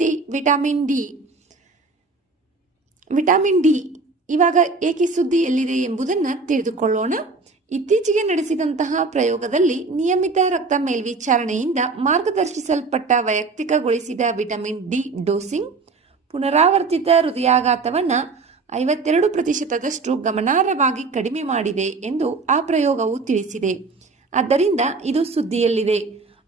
ರೀತಿ vitamin D ಇವಾಗ ಏಕೆ ಸುದ್ದಿಯಲ್ಲಿದೆ ಎಂಬುದನ್ನು ತಿಳಿದುಕೊಳ್ಳೋಣ. ಇತ್ತೀಚೆಗೆ ನಡೆಸಿದಂತಹ ಪ್ರಯೋಗದಲ್ಲಿ ನಿಯಮಿತ ರಕ್ತ ಮೇಲ್ವಿಚಾರಣೆಯಿಂದ ಮಾರ್ಗದರ್ಶಿಸಲ್ಪಟ್ಟ ವೈಯಕ್ತಿಕಗೊಳಿಸಿದ ವಿಟಮಿನ್ ಡಿ ಡೋಸಿಂಗ್ ಪುನರಾವರ್ತಿತ ಹೃದಯಾಘಾತವನ್ನು 52% ಗಮನಾರ್ಹವಾಗಿ ಕಡಿಮೆ ಮಾಡಿದೆ ಎಂದು ಆ ಪ್ರಯೋಗವು ತಿಳಿಸಿದೆ. ಆದ್ದರಿಂದ ಇದು ಸುದ್ದಿಯಲ್ಲಿದೆ.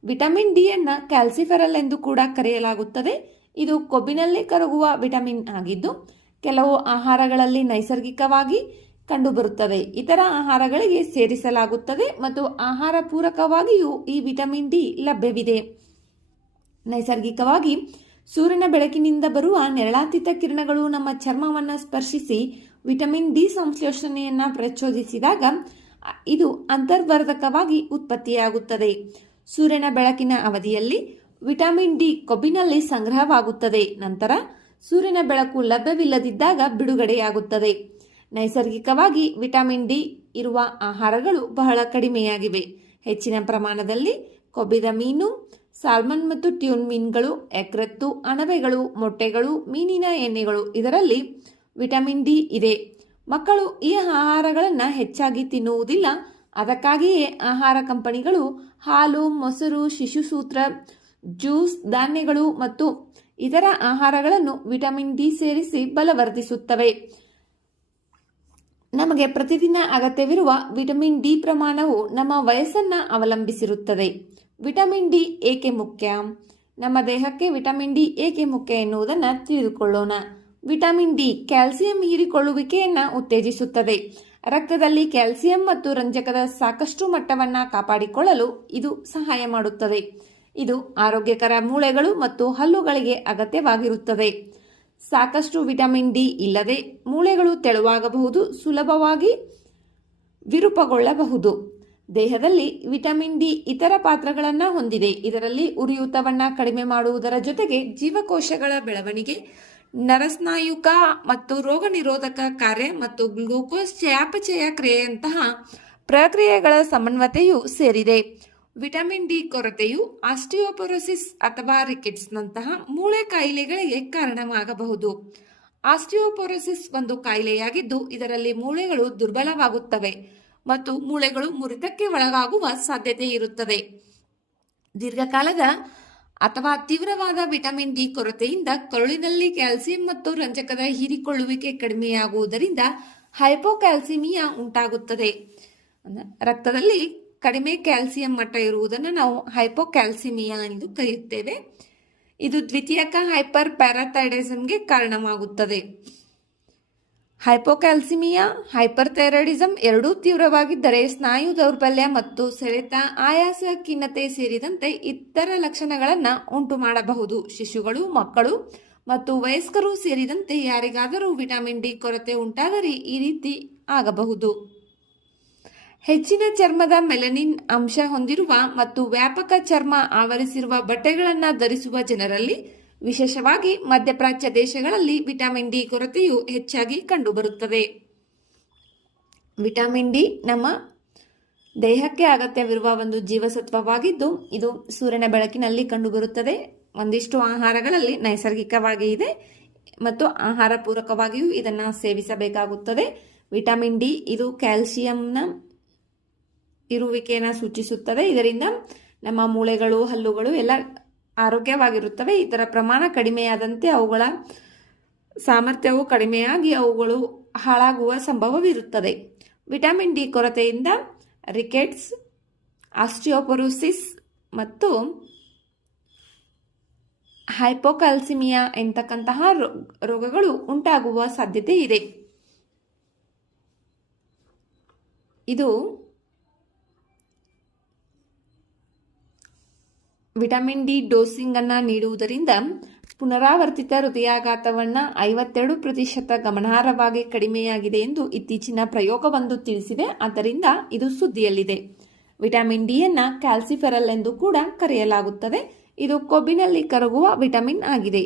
ವಿಟಮಿನ್ ಡಿ ಅನ್ನು ಕ್ಯಾಲ್ಸಿಫೆರಲ್ ಎಂದು ಕೂಡ ಕರೆಯಲಾಗುತ್ತದೆ. ಇದು ಕೊಬ್ಬಿನಲ್ಲಿ ಕರಗುವ ವಿಟಮಿನ್ ಆಗಿದ್ದು ಕೆಲವು ಆಹಾರಗಳಲ್ಲಿ ನೈಸರ್ಗಿಕವಾಗಿ ಕಂಡುಬರುತ್ತದೆ, ಇತರ ಆಹಾರಗಳಿಗೆ ಸೇರಿಸಲಾಗುತ್ತದೆ ಮತ್ತು ಆಹಾರ ಪೂರಕವಾಗಿಯೂ ಈ ವಿಟಮಿನ್ ಡಿ ಲಭ್ಯವಿದೆ. ನೈಸರ್ಗಿಕವಾಗಿ ಸೂರ್ಯನ ಬೆಳಕಿನಿಂದ ಬರುವ ನೇರಳಾತೀತ ಕಿರಣಗಳು ನಮ್ಮ ಚರ್ಮವನ್ನು ಸ್ಪರ್ಶಿಸಿ ವಿಟಮಿನ್ ಡಿ ಸಂಶ್ಲೇಷಣೆಯನ್ನು ಪ್ರಚೋದಿಸಿದಾಗ ಇದು ಅಂತರ್ವರ್ಧಕವಾಗಿ ಉತ್ಪತ್ತಿಯಾಗುತ್ತದೆ. ಸೂರ್ಯನ ಬೆಳಕಿನ ಅವಧಿಯಲ್ಲಿ ವಿಟಮಿನ್ ಡಿ ಕೊಬ್ಬಿನಲ್ಲಿ ಸಂಗ್ರಹವಾಗುತ್ತದೆ. ನಂತರ ಸೂರ್ಯನ ಬೆಳಕು ಲಭ್ಯವಿಲ್ಲದಿದ್ದಾಗ ಬಿಡುಗಡೆಯಾಗುತ್ತದೆ. ನೈಸರ್ಗಿಕವಾಗಿ ವಿಟಮಿನ್ ಡಿ ಇರುವ ಆಹಾರಗಳು ಬಹಳ ಕಡಿಮೆಯಾಗಿವೆ. ಹೆಚ್ಚಿನ ಪ್ರಮಾಣದಲ್ಲಿ ಕೊಬ್ಬಿದ ಮೀನು, ಸಾಲ್ಮನ್ ಮತ್ತು ಟ್ಯೂನ್ ಮೀನುಗಳು, ಎಕ್ರೆತ್ತು, ಅಣಬೆಗಳು, ಮೊಟ್ಟೆಗಳು, ಮೀನಿನ ಎಣ್ಣೆಗಳು ಇದರಲ್ಲಿ ವಿಟಮಿನ್ ಡಿ ಇದೆ. ಮಕ್ಕಳು ಈ ಆಹಾರಗಳನ್ನು ಹೆಚ್ಚಾಗಿ ತಿನ್ನುವುದಿಲ್ಲ. ಅದಕ್ಕಾಗಿಯೇ ಆಹಾರ ಕಂಪನಿಗಳು ಹಾಲು, ಮೊಸರು, ಶಿಶುಸೂತ್ರ, ಜ್ಯೂಸ್, ಧಾನ್ಯಗಳು ಮತ್ತು ಇತರ ಆಹಾರಗಳನ್ನು ವಿಟಮಿನ್ ಡಿ ಸೇರಿಸಿ ಬಲವರ್ಧಿಸುತ್ತವೆ. ನಮಗೆ ಪ್ರತಿದಿನ ಅಗತ್ಯವಿರುವ ವಿಟಮಿನ್ ಡಿ ಪ್ರಮಾಣವು ನಮ್ಮ ವಯಸ್ಸನ್ನು ಅವಲಂಬಿಸಿರುತ್ತದೆ. ವಿಟಮಿನ್ ಡಿ ಏಕೆ ಮುಖ್ಯ? ನಮ್ಮ ದೇಹಕ್ಕೆ ವಿಟಮಿನ್ ಡಿ ಏಕೆ ಮುಖ್ಯ ಎನ್ನುವುದನ್ನು ತಿಳಿದುಕೊಳ್ಳೋಣ. ವಿಟಮಿನ್ ಡಿ ಕ್ಯಾಲ್ಸಿಯಂ ಹೀರಿಕೊಳ್ಳುವಿಕೆಯನ್ನು ಉತ್ತೇಜಿಸುತ್ತದೆ. ರಕ್ತದಲ್ಲಿ ಕ್ಯಾಲ್ಸಿಯಂ ಮತ್ತು ರಂಜಕದ ಸಾಕಷ್ಟು ಮಟ್ಟವನ್ನು ಕಾಪಾಡಿಕೊಳ್ಳಲು ಇದು ಸಹಾಯ ಮಾಡುತ್ತದೆ. ಇದು ಆರೋಗ್ಯಕರ ಮೂಳೆಗಳು ಮತ್ತು ಹಲ್ಲುಗಳಿಗೆ ಅಗತ್ಯವಾಗಿರುತ್ತದೆ. ಸಾಕಷ್ಟು ವಿಟಮಿನ್ ಡಿ ಇಲ್ಲದೆ ಮೂಳೆಗಳು ತೆಳುವಾಗಬಹುದು, ಸುಲಭವಾಗಿ ವಿರೂಪಗೊಳ್ಳಬಹುದು. ದೇಹದಲ್ಲಿ ವಿಟಮಿನ್ ಡಿ ಇತರ ಪಾತ್ರಗಳನ್ನು ಹೊಂದಿದೆ. ಇದರಲ್ಲಿ ಉರಿಯೂತವನ್ನು ಕಡಿಮೆ ಮಾಡುವುದರ ಜೊತೆಗೆ ಜೀವಕೋಶಗಳ ಬೆಳವಣಿಗೆ, ನರಸ್ನಾಯುಕ ಮತ್ತು ರೋಗ ನಿರೋಧಕ ಕಾರ್ಯ ಮತ್ತು ಗ್ಲೂಕೋಸ್ ಚಯಾಪಚಯ ಕ್ರಿಯೆಯಂತಹ ಪ್ರಕ್ರಿಯೆಗಳ ಸಮನ್ವಯತೆಯೂ ಸೇರಿದೆ. ವಿಟಮಿನ್ ಡಿ ಕೊರತೆಯು ಆಸ್ಟಿಯೋಪೊರೋಸಿಸ್ ಅಥವಾ ರಿಕೆಟ್ಸ್ನಂತಹ ಮೂಳೆ ಕಾಯಿಲೆಗಳಿಗೆ ಕಾರಣವಾಗಬಹುದು. ಆಸ್ಟಿಯೋಪೊರೋಸಿಸ್ ಒಂದು ಕಾಯಿಲೆಯಾಗಿದ್ದು ಇದರಲ್ಲಿ ಮೂಳೆಗಳು ದುರ್ಬಲವಾಗುತ್ತವೆ ಮತ್ತು ಮೂಳೆಗಳು ಮುರಿತಕ್ಕೆ ಒಳಗಾಗುವ ಸಾಧ್ಯತೆ ಇರುತ್ತದೆ. ದೀರ್ಘಕಾಲದ ಅಥವಾ ತೀವ್ರವಾದ ವಿಟಮಿನ್ ಡಿ ಕೊರತೆಯಿಂದ ಕರುಳಿನಲ್ಲಿ ಕ್ಯಾಲ್ಸಿಯಂ ಮತ್ತು ರಂಜಕದ ಹೀರಿಕೊಳ್ಳುವಿಕೆ ಕಡಿಮೆಯಾಗುವುದರಿಂದ ಹೈಪೋಕ್ಯಾಲ್ಸಿಮಿಯಾ ಉಂಟಾಗುತ್ತದೆ. ರಕ್ತದಲ್ಲಿ ಕಡಿಮೆ ಕ್ಯಾಲ್ಸಿಯಂ ಮಟ್ಟ ಇರುವುದನ್ನು ನಾವು ಹೈಪೋಕ್ಯಾಲ್ಸಿಮಿಯಾ ಎಂದು ಕರೆಯುತ್ತೇವೆ. ಇದು ದ್ವಿತೀಯಕ ಹೈಪರ್ ಪ್ಯಾರಾಥೈರಾಯಿಡಿಸಂಗೆ ಕಾರಣವಾಗುತ್ತದೆ. ಹೈಪೋಕ್ಯಾಲ್ಸಿಮಿಯಾ, ಹೈಪರ್ಥೈರಾಯಿಡಿಸಂ ಎರಡೂ ತೀವ್ರವಾಗಿದ್ದರೆ ಸ್ನಾಯು ದೌರ್ಬಲ್ಯ ಮತ್ತು ಸೆಳೆತ, ಆಯಾಸ, ಖಿನ್ನತೆ ಸೇರಿದಂತೆ ಇತರ ಲಕ್ಷಣಗಳನ್ನು ಉಂಟು ಮಾಡಬಹುದು. ಶಿಶುಗಳು, ಮಕ್ಕಳು ಮತ್ತು ವಯಸ್ಕರು ಸೇರಿದಂತೆ ಯಾರಿಗಾದರೂ ವಿಟಮಿನ್ ಡಿ ಕೊರತೆ ಉಂಟಾದರೆ ಈ ರೀತಿ ಆಗಬಹುದು. ಹೆಚ್ಚಿನ ಚರ್ಮದ ಮೆಲನಿನ್ ಅಂಶ ಹೊಂದಿರುವ ಮತ್ತು ವ್ಯಾಪಕ ಚರ್ಮ ಆವರಿಸಿರುವ ಬಟ್ಟೆಗಳನ್ನು ಧರಿಸುವ ಜನರಲ್ಲಿ, ವಿಶೇಷವಾಗಿ ಮಧ್ಯಪ್ರಾಚ್ಯ ದೇಶಗಳಲ್ಲಿ ವಿಟಮಿನ್ ಡಿ ಕೊರತೆಯು ಹೆಚ್ಚಾಗಿ ಕಂಡುಬರುತ್ತದೆ. ವಿಟಮಿನ್ ಡಿ ನಮ್ಮ ದೇಹಕ್ಕೆ ಅಗತ್ಯವಿರುವ ಒಂದು ಜೀವಸತ್ವವಾಗಿದ್ದು ಇದು ಸೂರ್ಯನ ಬೆಳಕಿನಲ್ಲಿ ಕಂಡುಬರುತ್ತದೆ. ಒಂದಿಷ್ಟು ಆಹಾರಗಳಲ್ಲಿ ನೈಸರ್ಗಿಕವಾಗಿ ಇದೆ ಮತ್ತು ಆಹಾರ ಪೂರಕವಾಗಿಯೂ ಇದನ್ನು ಸೇವಿಸಬೇಕಾಗುತ್ತದೆ. ವಿಟಮಿನ್ ಡಿ ಇದು ಕ್ಯಾಲ್ಸಿಯಂನ ಇರುವಿಕೆಯನ್ನು ಸೂಚಿಸುತ್ತದೆ. ಇದರಿಂದ ನಮ್ಮ ಮೂಳೆಗಳು, ಹಲ್ಲುಗಳು ಎಲ್ಲ ಆರೋಗ್ಯವಾಗಿರುತ್ತವೆ. ಇದರ ಪ್ರಮಾಣ ಕಡಿಮೆಯಾದಂತೆ ಅವುಗಳ ಸಾಮರ್ಥ್ಯವು ಕಡಿಮೆಯಾಗಿ ಅವುಗಳು ಹಾಳಾಗುವ ಸಂಭವವಿರುತ್ತದೆ. ವಿಟಮಿನ್ ಡಿ ಕೊರತೆಯಿಂದ ರಿಕೆಟ್ಸ್, ಆಸ್ಟಿಯೋಪೊರೋಸಿಸ್ ಮತ್ತು ಹೈಪೋಕ್ಯಾಲ್ಸಿಮಿಯಾ ಎಂತಕ್ಕಂತಹ ರೋಗಗಳು ಉಂಟಾಗುವ ಸಾಧ್ಯತೆ ಇದೆ. ಇದು ವಿಟಮಿನ್ ಡಿ ಡೋಸಿಂಗ್ ಅನ್ನು ನೀಡುವುದರಿಂದ ಪುನರಾವರ್ತಿತ ಹೃದಯಾಘಾತವನ್ನು 52% ಗಮನಾರ್ಹವಾಗಿ ಕಡಿಮೆಯಾಗಿದೆ ಎಂದು ಇತ್ತೀಚಿನ ಪ್ರಯೋಗವೊಂದು ತಿಳಿಸಿದೆ. ಆದ್ದರಿಂದ ಇದು ಸುದ್ದಿಯಲ್ಲಿದೆ. ವಿಟಮಿನ್ ಡಿ ಅನ್ನು ಕ್ಯಾಲ್ಸಿಫೆರಲ್ ಎಂದು ಕೂಡ ಕರೆಯಲಾಗುತ್ತದೆ. ಇದು ಕೊಬ್ಬಿನಲ್ಲಿ ಕರಗುವ ವಿಟಮಿನ್ ಆಗಿದೆ.